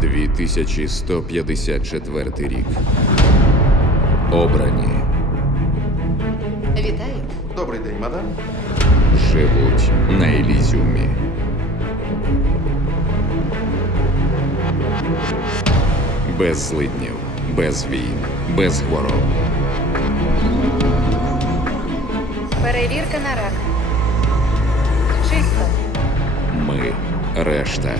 2154 рік. Обрані Вітаю. Добрий день, мадам. живуть на Елізіумі. Без злиднів, без війн, без хвороб. Перевірка на рак. Чисто. Ми решта.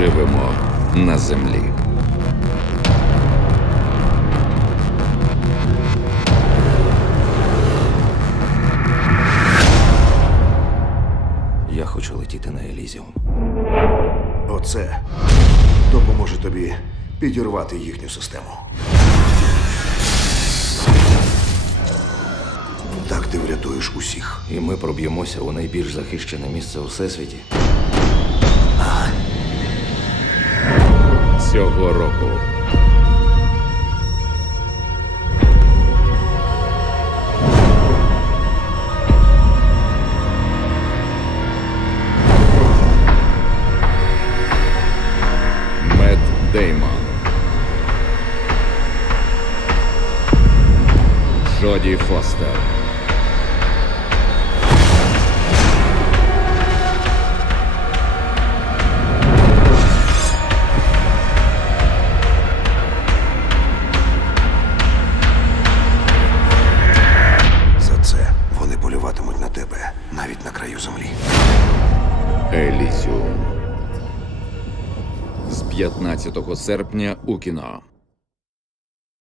Живемо на землі. Я хочу летіти на Елізіум. Оце допоможе тобі підірвати їхню систему. Так ти врятуєш усіх. І ми проб'ємося у найбільш захищене місце у всесвіті. Цього року. Мед Деймон. Джоді Фостер Елізіум з 15 серпня у кіно.